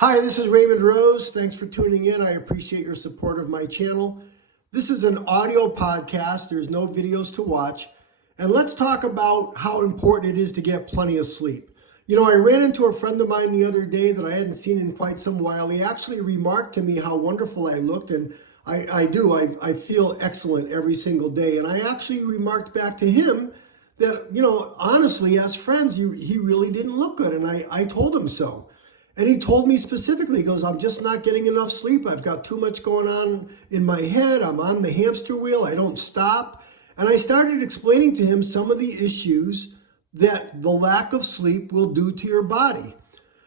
Hi, this is Raymond Rose. Thanks for tuning in. I appreciate your support of my channel. This is an audio podcast. There's no videos to watch. And let's talk about how important it is to get plenty of sleep. You know, I ran into a friend of mine the other day that I hadn't seen in quite some while. He actually remarked to me how wonderful I looked, and I feel excellent every single day. And I actually remarked back to him that, you know, honestly, as friends, he really didn't look good. And I told him so. And he told me specifically, he goes, I'm just not getting enough sleep. I've got too much going on in my head. I'm on the hamster wheel. I don't stop. And I started explaining to him some of the issues that the lack of sleep will do to your body.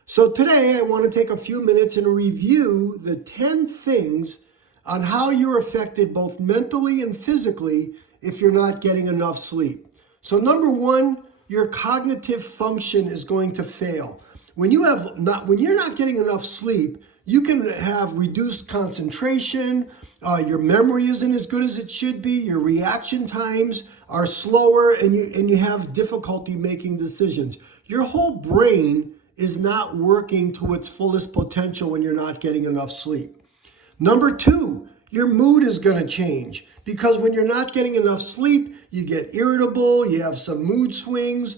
So today I want to take a few minutes and review the 10 things on how you're affected both mentally and physically if you're not getting enough sleep. So number one, your cognitive function is going to fail. When you're not getting enough sleep, you can have reduced concentration, your memory isn't as good as it should be, your reaction times are slower, and you have difficulty making decisions. Your whole brain is not working to its fullest potential when you're not getting enough sleep. Number two, your mood is going to change because when you're not getting enough sleep, you get irritable, you have some mood swings,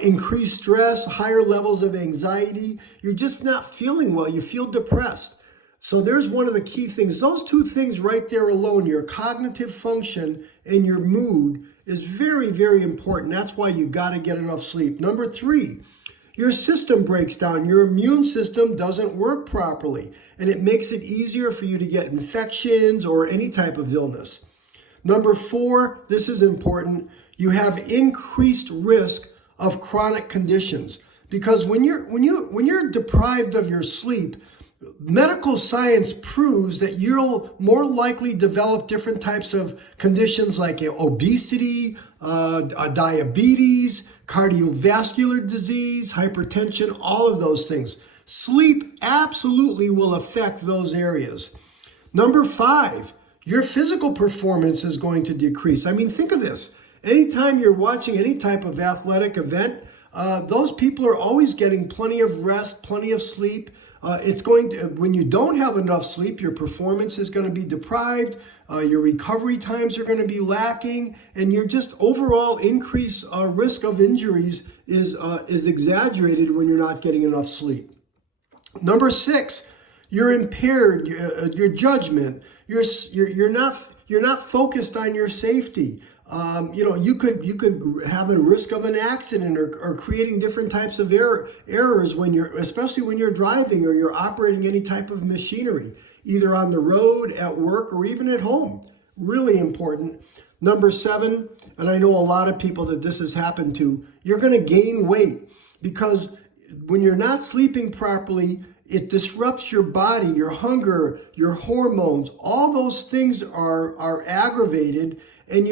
increased stress, higher levels of anxiety. You're just not feeling well. You feel depressed. So there's one of the key things. Those two things right there alone, your cognitive function and your mood, is very, very important. That's why you got to get enough sleep. Number three, your system breaks down. Your immune system doesn't work properly, and it makes it easier for you to get infections or any type of illness. Number four, this is important. You have increased risk of chronic conditions, because when you're deprived of your sleep, medical science proves that you'll more likely develop different types of conditions like obesity, diabetes, cardiovascular disease, hypertension, all of those things. Sleep absolutely will affect those areas. Number five, your physical performance is going to decrease. I mean, think of this. Anytime you're watching any type of athletic event, those people are always getting plenty of rest, plenty of sleep. When you don't have enough sleep, your performance is going to be deprived. Your recovery times are going to be lacking, and your just overall increased risk of injuries is exaggerated when you're not getting enough sleep. Number six, you're impaired. Your judgment. You're not focused on your safety. You could have a risk of an accident or creating different types of errors especially when you're driving or you're operating any type of machinery, either on the road, at work, or even at home. Really important. Number seven, and I know a lot of people that this has happened to, you're going to gain weight because when you're not sleeping properly, it disrupts your body, your hunger, your hormones. All those things are aggravated, and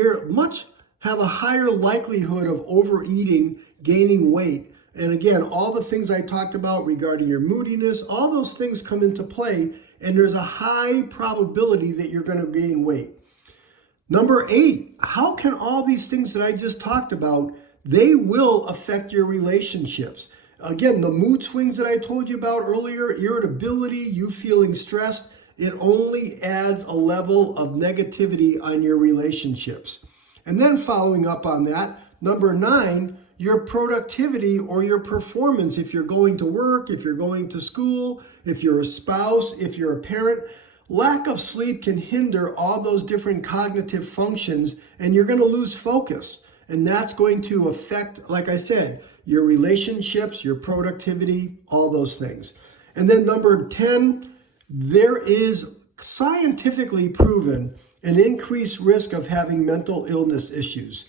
have a higher likelihood of overeating, gaining weight. And again, all the things I talked about regarding your moodiness, all those things come into play, and there's a high probability that you're going to gain weight. Number eight, how can all these things that I just talked about, they will affect your relationships. Again, the mood swings that I told you about earlier, irritability, you feeling stressed, it only adds a level of negativity on your relationships. And then following up on that, number nine, your productivity or your performance. If you're going to work, if you're going to school, if you're a spouse, if you're a parent, lack of sleep can hinder all those different cognitive functions, and you're going to lose focus. And that's going to affect, like I said, your relationships, your productivity, all those things. And then number 10, there is scientifically proven an increased risk of having mental illness issues,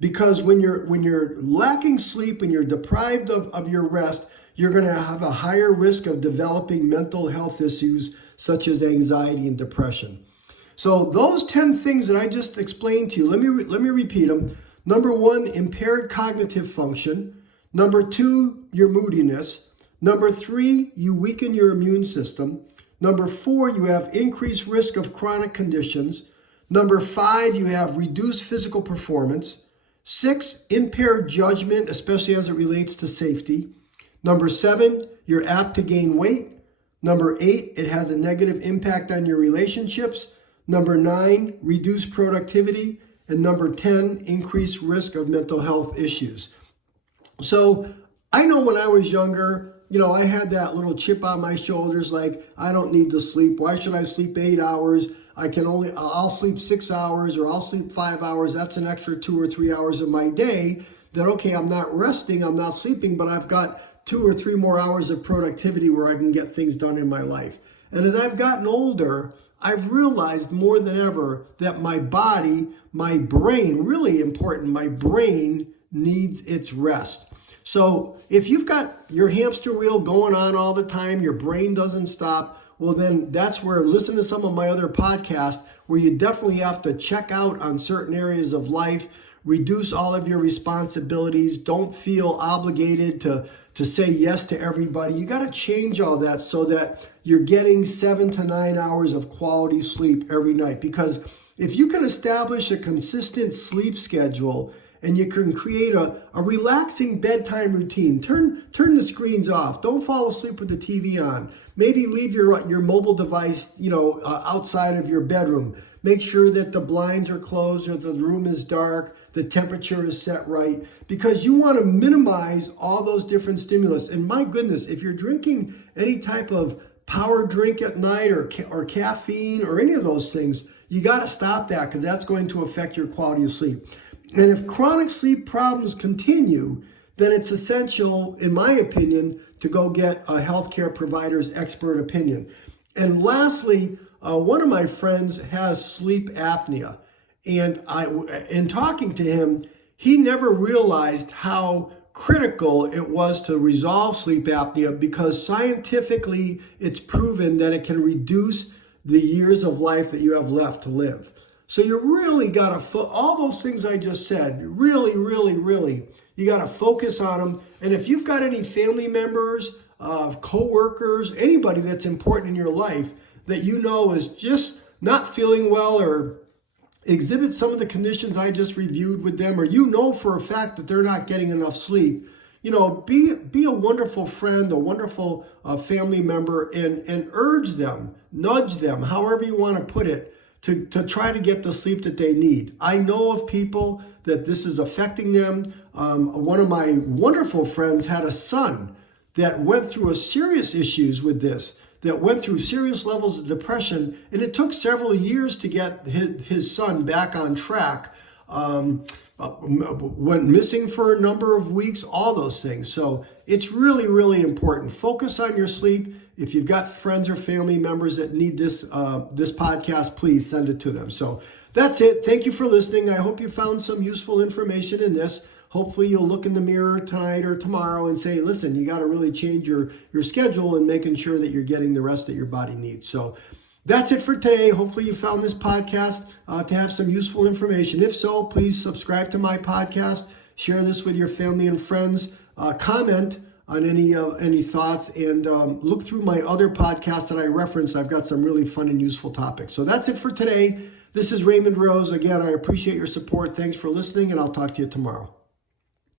because when you're lacking sleep and you're deprived of your rest, you're going to have a higher risk of developing mental health issues such as anxiety and depression. So those 10 things that I just explained to you, let me repeat them. Number one, impaired cognitive function. Number two, your moodiness. Number three, you weaken your immune system. Number four, you have increased risk of chronic conditions. Number five, you have reduced physical performance. 6, impaired judgment, especially as it relates to safety. Number 7, you're apt to gain weight. Number 8, it has a negative impact on your relationships. Number 9, reduced productivity. And number 10, increased risk of mental health issues. So I know when I was younger, I had that little chip on my shoulders, like, I don't need to sleep. Why should I sleep 8 hours? I'll sleep 6 hours, or I'll sleep 5 hours. That's an extra 2 or 3 hours of my day that, okay, I'm not resting, I'm not sleeping, but I've got 2 or 3 more hours of productivity where I can get things done in my life. And as I've gotten older, I've realized more than ever that my body, my brain, really important, my brain needs its rest. So if you've got your hamster wheel going on all the time, your brain doesn't stop, well then that's where, listen to some of my other podcasts where you definitely have to check out on certain areas of life, reduce all of your responsibilities, don't feel obligated to say yes to everybody. You got to change all that so that you're getting 7 to 9 hours of quality sleep every night. Because if you can establish a consistent sleep schedule and you can create a relaxing bedtime routine, turn the screens off, don't fall asleep with the TV on, maybe leave your mobile device outside of your bedroom, make sure that the blinds are closed or the room is dark, the temperature is set right, because you want to minimize all those different stimulus. And my goodness, if you're drinking any type of power drink at night or caffeine or any of those things, you got to stop that, because that's going to affect your quality of sleep. And if chronic sleep problems continue, then it's essential, in my opinion, to go get a healthcare provider's expert opinion. And lastly, one of my friends has sleep apnea. And in talking to him, he never realized how critical it was to resolve sleep apnea, because scientifically it's proven that it can reduce the years of life that you have left to live. So you really got to, all those things I just said, really, you got to focus on them. And if you've got any family members, coworkers, anybody that's important in your life that is just not feeling well or exhibit some of the conditions I just reviewed with them, or for a fact that they're not getting enough sleep, be a wonderful friend, a wonderful family member, and urge them, nudge them, however you want to put it, to try to get the sleep that they need. I know of people that this is affecting them. One of my wonderful friends had a son that went through serious issues with this, that went through serious levels of depression, and it took several years to get his son back on track. Went missing for a number of weeks, all those things. So it's really important. Focus on your sleep. If you've got friends or family members that need this podcast, please send it to them. So that's it. Thank you for listening. I hope you found some useful information in this. Hopefully you'll look in the mirror tonight or tomorrow and say, listen, you got to really change your schedule and making sure that you're getting the rest that your body needs. So that's it for today. Hopefully you found this podcast to have some useful information. If so, please subscribe to my podcast, share this with your family and friends, comment on any thoughts, and look through my other podcasts that I referenced. I've got some really fun and useful topics. So that's it for today. This is Raymond Rose. Again, I appreciate your support. Thanks for listening, and I'll talk to you tomorrow.